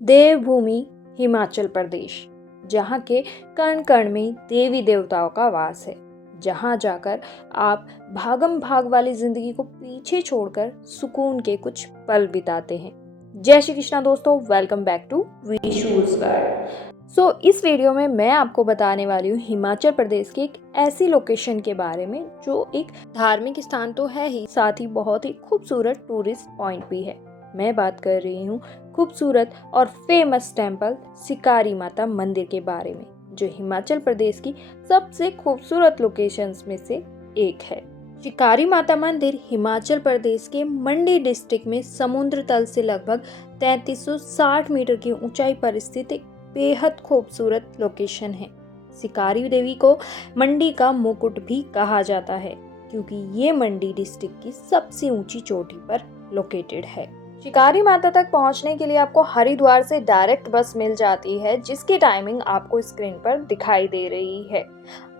देवभूमि हिमाचल प्रदेश, जहाँ के कण कण में देवी देवताओं का वास है, जहाँ जाकर आप भागम भाग वाली जिंदगी को पीछे छोड़कर सुकून के कुछ पल बिताते हैं। जय श्री कृष्णा दोस्तों, वेलकम बैक टू विशूज वर्ल्ड। इस वीडियो में मैं आपको बताने वाली हूँ हिमाचल प्रदेश की एक ऐसी लोकेशन के बारे में जो एक धार्मिक स्थान तो है ही, साथ ही बहुत ही खूबसूरत टूरिस्ट पॉइंट भी है। मैं बात कर रही हूँ खूबसूरत और फेमस टेंपल सिकारी माता मंदिर के बारे में, जो हिमाचल प्रदेश की सबसे खूबसूरत लोकेशंस में से एक है। शिकारी माता मंदिर हिमाचल प्रदेश के मंडी डिस्ट्रिक्ट में समुद्र तल से लगभग 3360 मीटर की ऊंचाई पर स्थित एक बेहद खूबसूरत लोकेशन है। सिकारी देवी को मंडी का मुकुट भी कहा जाता है, क्योंकि ये मंडी डिस्ट्रिक्ट की सबसे ऊंची चोटी पर लोकेटेड है। शिकारी माता तक पहुंचने के लिए आपको हरिद्वार से डायरेक्ट बस मिल जाती है, जिसकी टाइमिंग आपको स्क्रीन पर दिखाई दे रही है।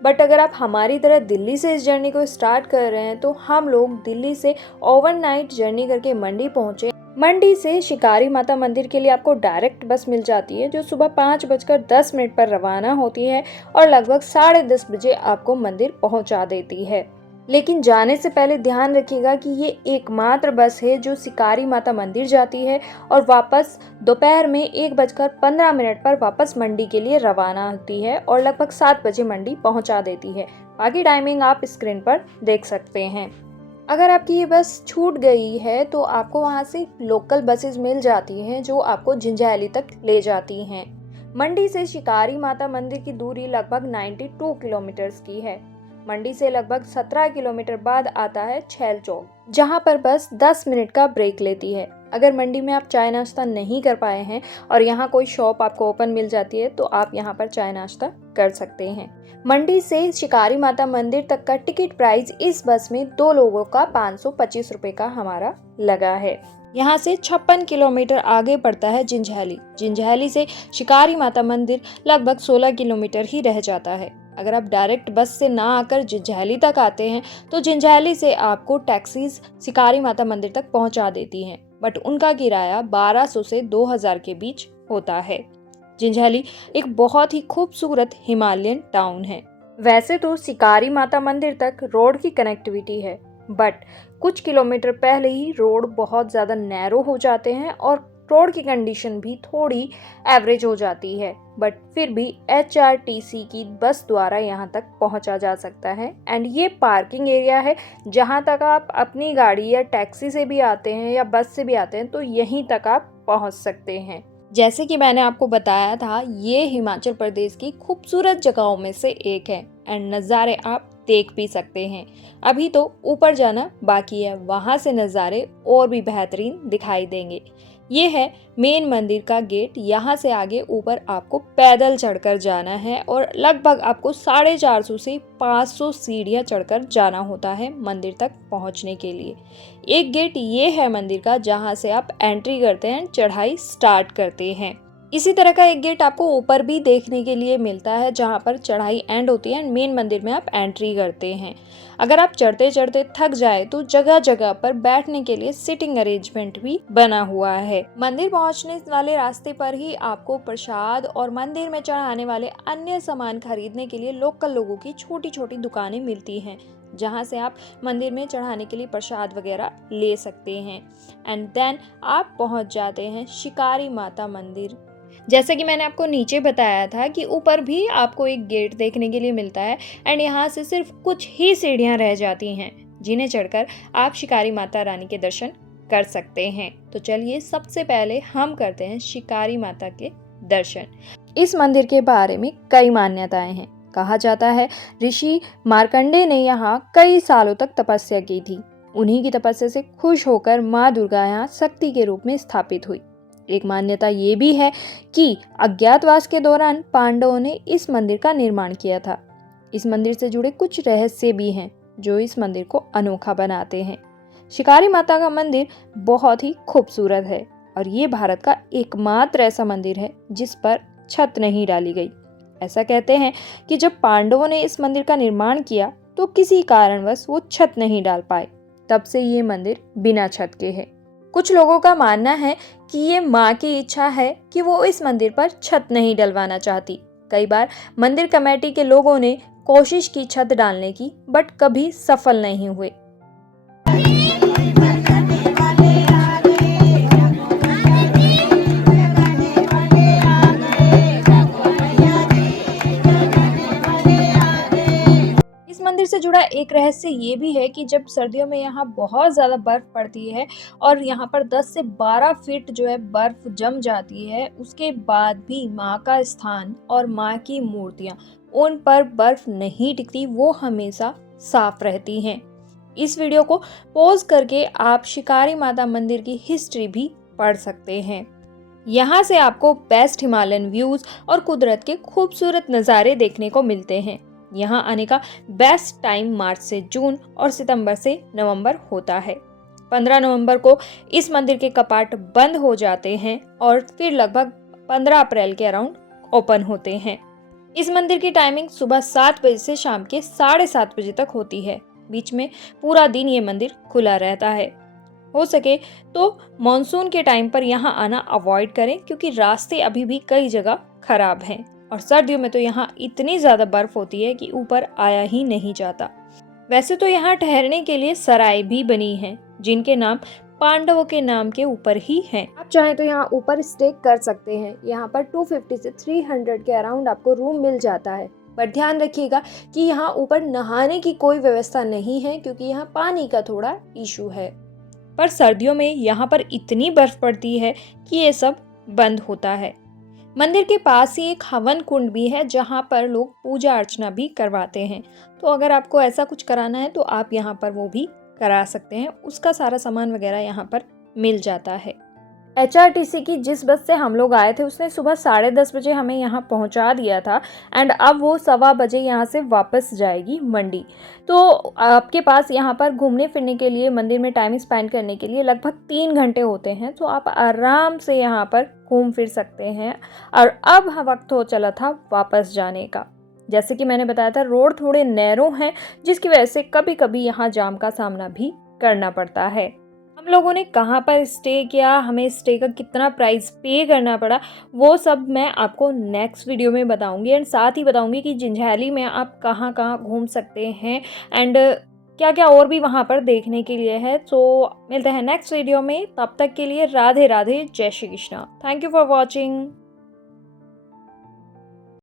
बट अगर आप हमारी तरह दिल्ली से इस जर्नी को स्टार्ट कर रहे हैं, तो हम लोग दिल्ली से ओवरनाइट जर्नी करके मंडी पहुंचे। मंडी से शिकारी माता मंदिर के लिए आपको डायरेक्ट बस मिल जाती है, जो सुबह 5:10 पर रवाना होती है और लगभग 10:30 बजे आपको मंदिर पहुंचा देती है। लेकिन जाने से पहले ध्यान रखिएगा कि ये एकमात्र बस है जो सिकारी माता मंदिर जाती है और वापस दोपहर में 1:15 पर वापस मंडी के लिए रवाना होती है और लगभग 7 बजे मंडी पहुंचा देती है। बाकी टाइमिंग आप स्क्रीन पर देख सकते हैं। अगर आपकी ये बस छूट गई है तो आपको वहाँ से लोकल बसेस मिल जाती हैं जो आपको जंजैहली तक ले जाती हैं। मंडी से शिकारी माता मंदिर की दूरी लगभग 92 किलोमीटर्स की है। मंडी से लगभग 17 किलोमीटर बाद आता है छैल चौक, जहां पर बस 10 मिनट का ब्रेक लेती है। अगर मंडी में आप चाय नाश्ता नहीं कर पाए हैं और यहां कोई शॉप आपको ओपन मिल जाती है, तो आप यहां पर चाय नाश्ता कर सकते हैं। मंडी से शिकारी माता मंदिर तक का टिकट प्राइस इस बस में 2 लोगों का 525 रुपए का हमारा लगा है। यहाँ से 56 किलोमीटर आगे पड़ता है जंजैहली। जंजैहली से शिकारी माता मंदिर लगभग 16 किलोमीटर ही रह जाता है। अगर आप डायरेक्ट बस से ना आकर जंजैहली तक आते हैं, तो जंजैहली से आपको टैक्सीज शिकारी माता मंदिर तक पहुंचा देती हैं, बट उनका किराया 1200 से 2000 के बीच होता है। जंजैहली एक बहुत ही खूबसूरत हिमालयन टाउन है। वैसे तो शिकारी माता मंदिर तक रोड की कनेक्टिविटी है, बट कुछ किलोमीटर पहले ही रोड बहुत ज़्यादा नैरो हो जाते हैं और रोड की कंडीशन भी थोड़ी एवरेज हो जाती है, बट फिर भी HRTC की बस द्वारा यहाँ तक पहुँचा जा सकता है। एंड ये पार्किंग एरिया है, जहाँ तक आप अपनी गाड़ी या टैक्सी से भी आते हैं या बस से भी आते हैं, तो यहीं तक आप पहुँच सकते हैं। जैसे कि मैंने आपको बताया था, ये हिमाचल प्रदेश की खूबसूरत जगहों में से एक है एंड नज़ारे आप देख भी सकते हैं। अभी तो ऊपर जाना बाकी है, वहाँ से नज़ारे और भी बेहतरीन दिखाई देंगे। ये है मेन मंदिर का गेट। यहाँ से आगे ऊपर आपको पैदल चढ़कर जाना है और लगभग आपको 450 से 500 सीढ़ियाँ चढ़कर जाना होता है मंदिर तक पहुँचने के लिए। एक गेट ये है मंदिर का, जहाँ से आप एंट्री करते हैं, चढ़ाई स्टार्ट करते हैं। इसी तरह का एक गेट आपको ऊपर भी देखने के लिए मिलता है, जहाँ पर चढ़ाई एंड होती है एंड मेन मंदिर में आप एंट्री करते हैं। अगर आप चढ़ते चढ़ते थक जाए तो जगह जगह पर बैठने के लिए सिटिंग अरेंजमेंट भी बना हुआ है। मंदिर पहुंचने वाले रास्ते पर ही आपको प्रसाद और मंदिर में चढ़ाने वाले अन्य सामान खरीदने के लिए लोकल लोगों की छोटी छोटी दुकानें मिलती हैं, जहाँ से आप मंदिर में चढ़ाने के लिए प्रसाद वगैरह ले सकते हैं। एंड देन आप पहुंच जाते हैं शिकारी माता मंदिर। जैसे कि मैंने आपको नीचे बताया था कि ऊपर भी आपको एक गेट देखने के लिए मिलता है एंड यहाँ से सिर्फ कुछ ही सीढ़ियाँ रह जाती हैं, जिन्हें चढ़कर आप शिकारी माता रानी के दर्शन कर सकते हैं। तो चलिए सबसे पहले हम करते हैं शिकारी माता के दर्शन। इस मंदिर के बारे में कई मान्यताएं हैं। कहा जाता है ऋषि मार्कंडे ने यहाँ कई सालों तक तपस्या की थी। उन्हीं की तपस्या से खुश होकर माँ दुर्गा यहाँ शक्ति के रूप में स्थापित हुई। एक मान्यता ये भी है कि अज्ञातवास के दौरान पांडवों ने इस मंदिर का निर्माण किया था। इस मंदिर से जुड़े कुछ रहस्य भी हैं जो इस मंदिर को अनोखा बनाते हैं। शिकारी माता का मंदिर बहुत ही खूबसूरत है और ये भारत का एकमात्र ऐसा मंदिर है जिस पर छत नहीं डाली गई। ऐसा कहते हैं कि जब पांडवों ने इस मंदिर का निर्माण किया तो किसी कारणवश वो छत नहीं डाल पाए, तब से ये मंदिर बिना छत के है। कुछ लोगों का मानना है कि ये माँ की इच्छा है कि वो इस मंदिर पर छत नहीं डलवाना चाहती। कई बार मंदिर कमेटी के लोगों ने कोशिश की छत डालने की, बट कभी सफल नहीं हुए। इस मंदिर से जुड़ा एक रहस्य ये भी है कि जब सर्दियों में यहाँ बहुत ज़्यादा बर्फ़ पड़ती है और यहाँ पर 10 से 12 फीट जो है बर्फ़ जम जाती है, उसके बाद भी माँ का स्थान और माँ की मूर्तियाँ, उन पर बर्फ़ नहीं टिकती, वो हमेशा साफ रहती हैं। इस वीडियो को पॉज करके आप शिकारी माता मंदिर की हिस्ट्री भी पढ़ सकते हैं। यहाँ से आपको बेस्ट हिमालयन व्यूज और कुदरत के खूबसूरत नज़ारे देखने को मिलते हैं। यहाँ आने का बेस्ट टाइम मार्च से जून और सितंबर से नवंबर होता है। 15 नवंबर को इस मंदिर के कपाट बंद हो जाते हैं और फिर लगभग 15 अप्रैल के अराउंड ओपन होते हैं। इस मंदिर की टाइमिंग सुबह 7 बजे से शाम के 7:30 बजे तक होती है। बीच में पूरा दिन ये मंदिर खुला रहता है। हो सके तो मॉनसून के टाइम पर यहाँ आना अवॉइड करें, क्योंकि रास्ते अभी भी कई जगह खराब हैं और सर्दियों में तो यहाँ इतनी ज़्यादा बर्फ होती है कि ऊपर आया ही नहीं जाता। वैसे तो यहाँ ठहरने के लिए सराय भी बनी हैं, जिनके नाम पांडवों के नाम के ऊपर ही हैं। आप चाहें तो यहाँ ऊपर स्टे कर सकते हैं। यहाँ पर 250 से 300 के अराउंड आपको रूम मिल जाता है। पर ध्यान रखिएगा कि यहाँ ऊपर नहाने की कोई व्यवस्था नहीं है, क्योंकि यहाँ पानी का थोड़ा इशू है। पर सर्दियों में यहाँ पर इतनी बर्फ पड़ती है कि ये सब बंद होता है। मंदिर के पास ही एक हवन कुंड भी है, जहाँ पर लोग पूजा अर्चना भी करवाते हैं। तो अगर आपको ऐसा कुछ कराना है तो आप यहाँ पर वो भी करा सकते हैं। उसका सारा सामान वगैरह यहाँ पर मिल जाता है। HRTC की जिस बस से हम लोग आए थे उसने सुबह 10:30 बजे हमें यहाँ पहुँचा दिया था एंड अब वो 1:15 बजे यहाँ से वापस जाएगी मंडी। तो आपके पास यहाँ पर घूमने फिरने के लिए, मंदिर में टाइम स्पेंड करने के लिए लगभग 3 घंटे होते हैं। तो आप आराम से यहाँ पर घूम फिर सकते हैं। और अब वक्त हो चला था वापस जाने का। जैसे कि मैंने बताया था, रोड थोड़े नैरो हैं, जिसकी वजह से कभी कभी यहाँ जाम का सामना भी करना पड़ता है। हम लोगों ने कहाँ पर स्टे किया, हमें स्टे का कितना प्राइस पे करना पड़ा, वो सब मैं आपको नेक्स्ट वीडियो में बताऊंगी। एंड साथ ही बताऊंगी कि जंजैहली में आप कहाँ कहाँ घूम सकते हैं एंड क्या क्या और भी वहाँ पर देखने के लिए है। तो मिलते हैं नेक्स्ट वीडियो में। तब तक के लिए राधे राधे, जय Shri Krishna. Thank you for watching.